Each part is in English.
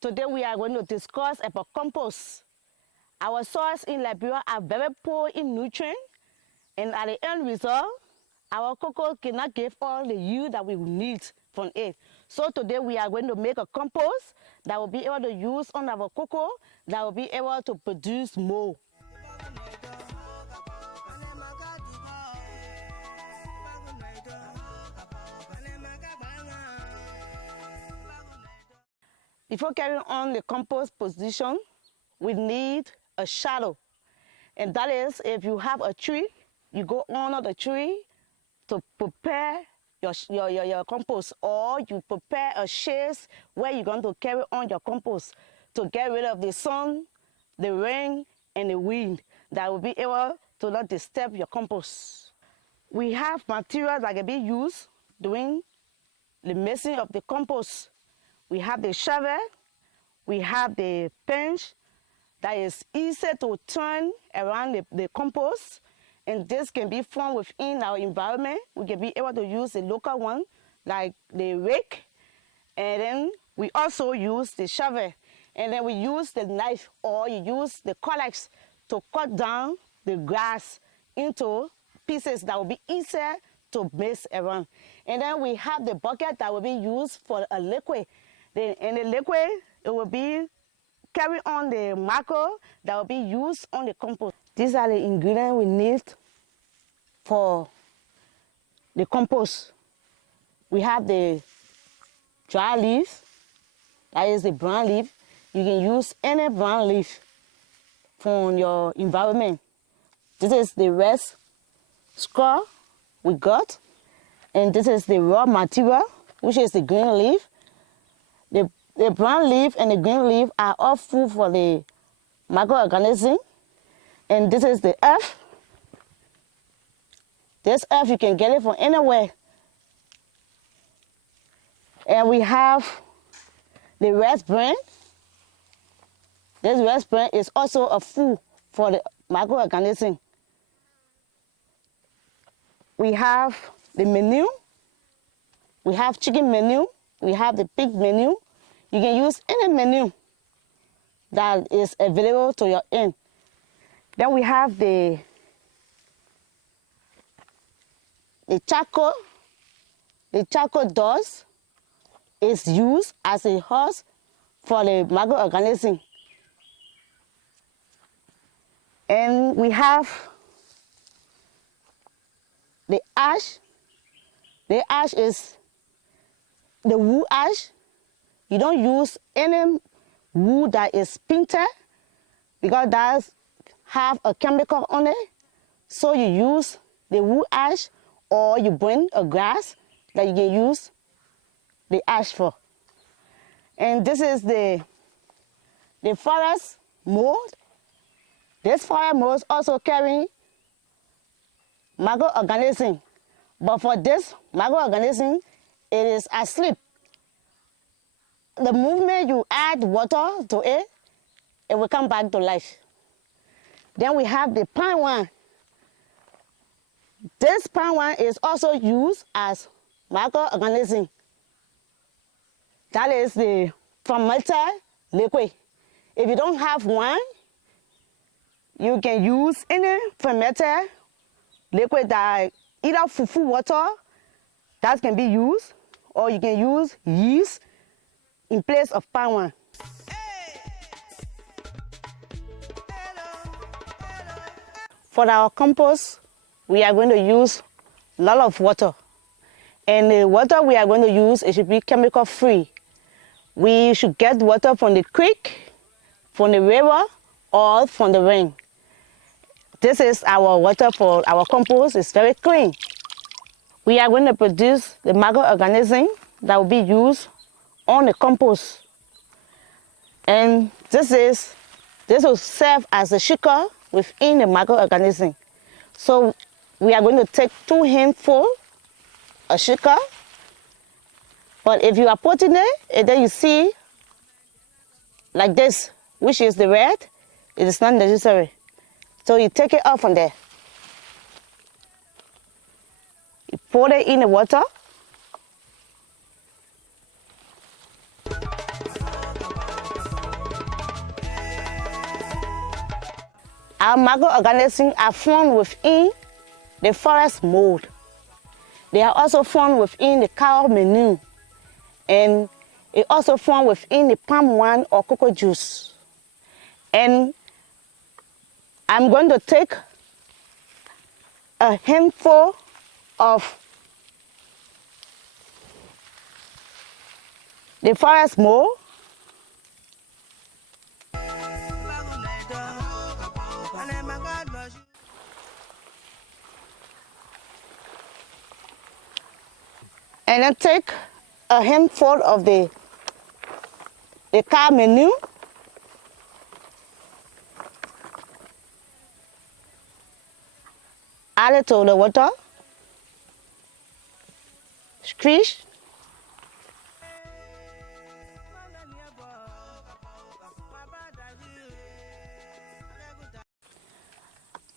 Today we are going to discuss about compost. Our soils in Liberia are very poor in nutrients, and at the end result, our cocoa cannot give all the yield that we need from it. So today we are going to make a compost that will be able to use on our cocoa, that will be able to produce more. Before carrying on the compost position, we need a shadow. And that is, if you have a tree, you go under the tree to prepare your compost, or you prepare a shade where you're going to carry on your compost to get rid of the sun, the rain, and the wind that will be able to not disturb your compost. We have materials that can be used during the making of the compost. We have the shovel, we have the pinch that is easy to turn around the compost, and this can be found within our environment. We can be able to use the local one, like the rake, and then we also use the shovel, and then we use the knife, or you use the cutlass to cut down the grass into pieces that will be easier to mix around. And then we have the bucket that will be used for a liquid. In the liquid, it will be carry on the macro that will be used on the compost. These are the ingredients we need for the compost. We have the dry leaf, that is the brown leaf. You can use any brown leaf from your environment. This is the red straw we got, and this is the raw material, which is the green leaf. The brown leaf and the green leaf are all food for the microorganisms, and this is the earth. This earth, you can get it from anywhere. And we have the red bran. This red bran is also a food for the microorganisms. We have the manure. We have chicken manure. We have the pig manure. You can use any manure that is available to your end. Then we have the charcoal. The charcoal dust is used as a host for the microorganism. And we have the ash. The ash is the wood ash. You don't use any wood that is painted because that have a chemical on it. So you use the wood ash, or you burn a grass that you can use the ash for. And this is the forest mold. This forest mold also carry microorganisms. But for this microorganism, it is asleep. The moment you add water to it, it will come back to life. Then we have the pine one. This pine one is also used as microorganism. That is the fermented liquid. If you don't have one, you can use any fermented liquid that either fufu water that can be used, or you can use yeast in place of palm wine. For our compost, we are going to use a lot of water. And the water we are going to use, it should be chemical free. We should get water from the creek, from the river, or from the rain. This is our water for our compost. It's very clean. We are going to produce the microorganism that will be used on the compost. And this will serve as a sugar within the microorganism. So we are going to take 2 handfuls of sugar. But if you are putting it, and then you see like this, which is the red, it is not necessary. So you take it out from there. You pour it in the water. Our microorganisms are found within the forest mold. They are also found within the cow manure, and it also found within the palm wine or cocoa juice. And I'm going to take a handful of the forest mold. And then take a handful of the cow manure. Add it to the water. Squish.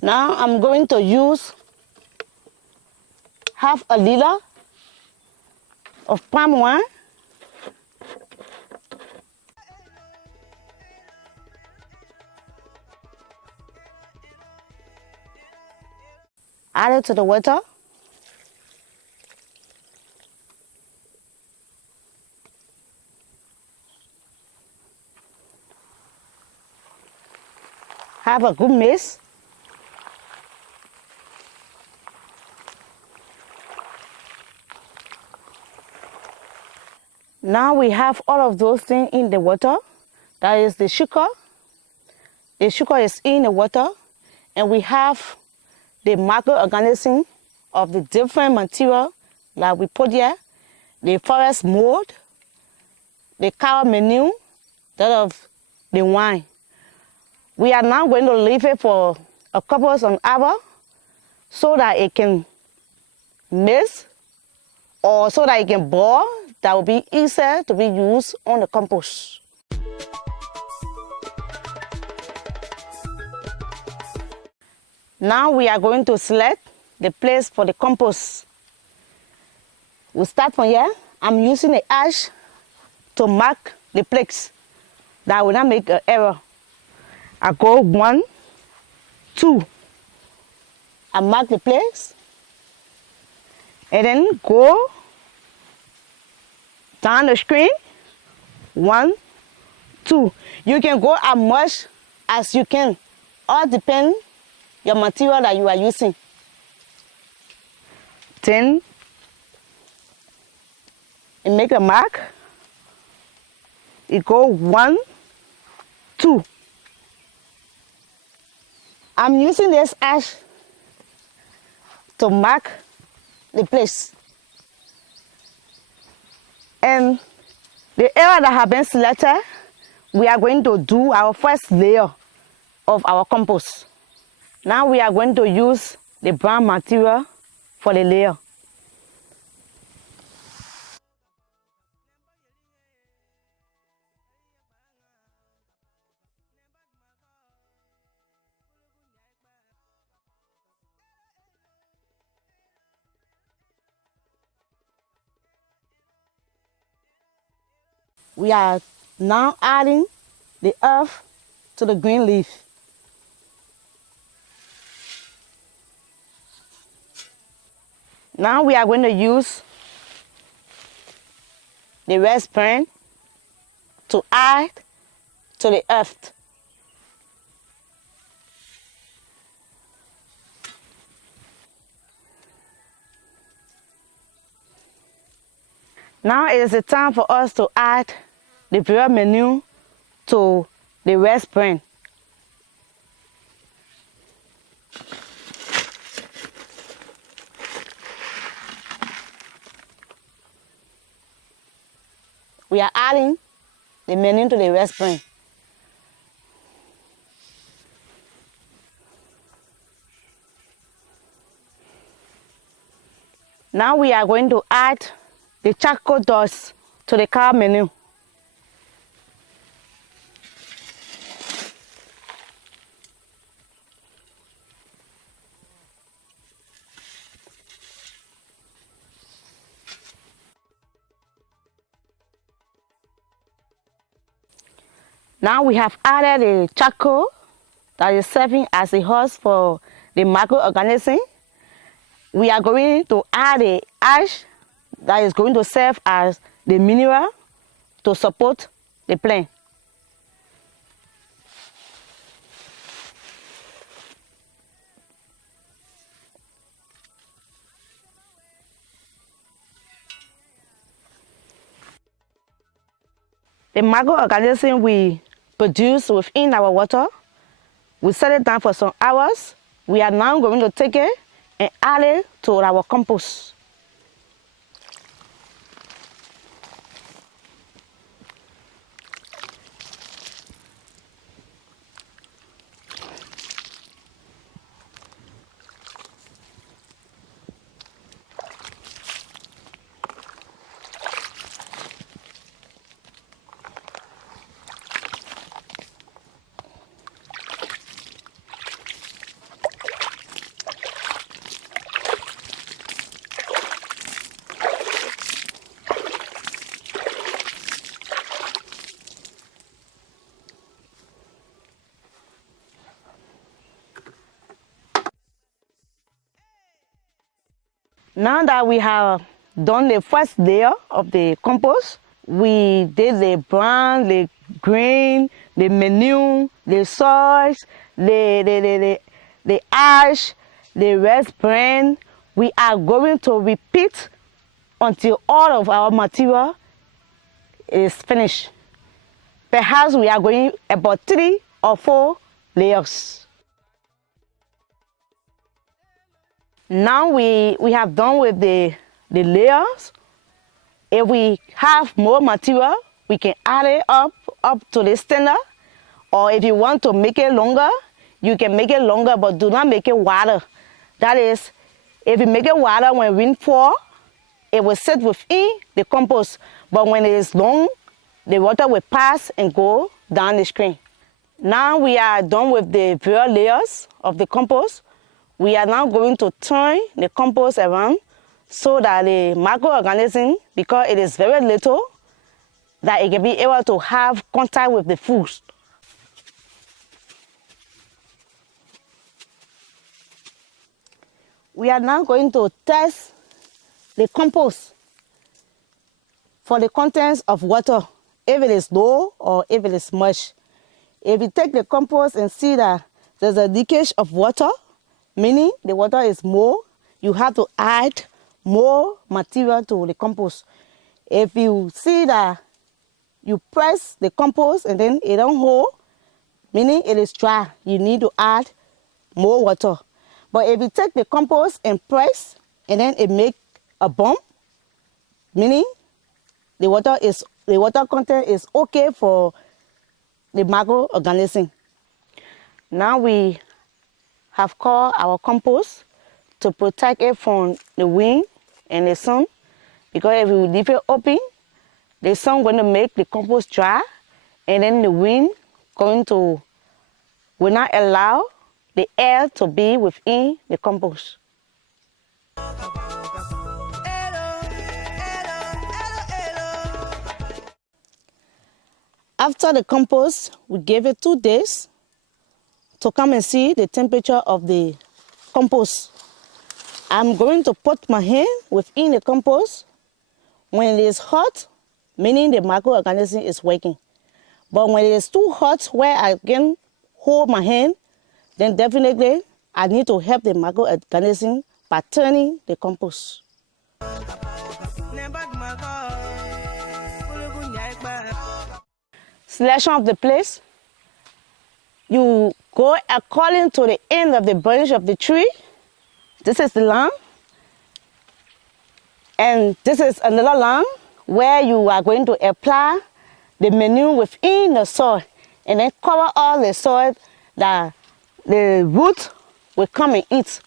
Now I'm going to use half a liter of palm wine. Add it to the water. Have a good mix. Now we have all of those things in the water. That is the sugar. The sugar is in the water. And we have the microorganisms of the different material that we put here. The forest mold, the cow manure, that of the wine. We are now going to leave it for a couple of hours so that it can mix or so that it can boil. That will be easier to be used on the compost. Now we are going to select the place for the compost. We start from here. I'm using the ash to mark the place. That will not make an error. I go 1, 2. I mark the place. And then go down the screen. 1, 2. You can go as much as you can. All depends your material that you are using. 10. And make a mark. It go 1, 2. I'm using this ash to mark the place. And the area that have been selected, we are going to do our first layer of our compost. Now we are going to use the brown material for the layer. We are now adding the earth to the green leaf. Now we are going to use the red sperm to add to the earth. Now it is the time for us to add the pure manure to the red sperm. We are adding the manure to the red sperm. Now we are going to add the charcoal dust to the cow manure. Now we have added the charcoal that is serving as a host for the microorganism. We are going to add the ash that is going to serve as the mineral to support the plant. The microorganism we produce within our water, we set it down for some hours. We are now going to take it and add it to our compost. Now that we have done the first layer of the compost, we did the brown, the green, the manure, the soil, the ash, the red bran. We are going to repeat until all of our material is finished. Perhaps we are going about 3 or 4 layers. Now we have done with the layers. If we have more material, we can add it up to the standard. Or if you want to make it longer, you can make it longer, but do not make it wider. That is, if you make it wider when wind fall, it will sit within the compost. But when it is long, the water will pass and go down the stream. Now we are done with the various layers of the compost. We are now going to turn the compost around so that the microorganism, because it is very little, that it can be able to have contact with the food. We are now going to test the compost for the contents of water, if it is low or if it is much. If you take the compost and see that there's a leakage of water, meaning the water is more, you have to add more material to the compost. If you see that you press the compost and then it don't hold, meaning it is dry, you need to add more water. But if you take the compost and press and then it make a bump, meaning the water content is okay for the microorganism. Now we have covered our compost to protect it from the wind and the sun, because if we leave it open, the sun going to make the compost dry, and then the wind will not allow the air to be within the compost. After the compost, we gave it 2 days to come and see the temperature of the compost. I'm going to put my hand within the compost. When it is hot, meaning the microorganism is working. But when it is too hot where I can hold my hand, then definitely I need to help the microorganism by turning the compost. Selection of the place. You go according to the end of the branch of the tree. This is the line. And this is another line where you are going to apply the manure within the soil and then cover all the soil that the root will come and eat.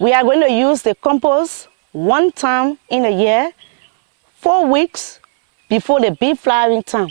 We are going to use the compost 1 time in a year, 4 weeks before the bee flowering time.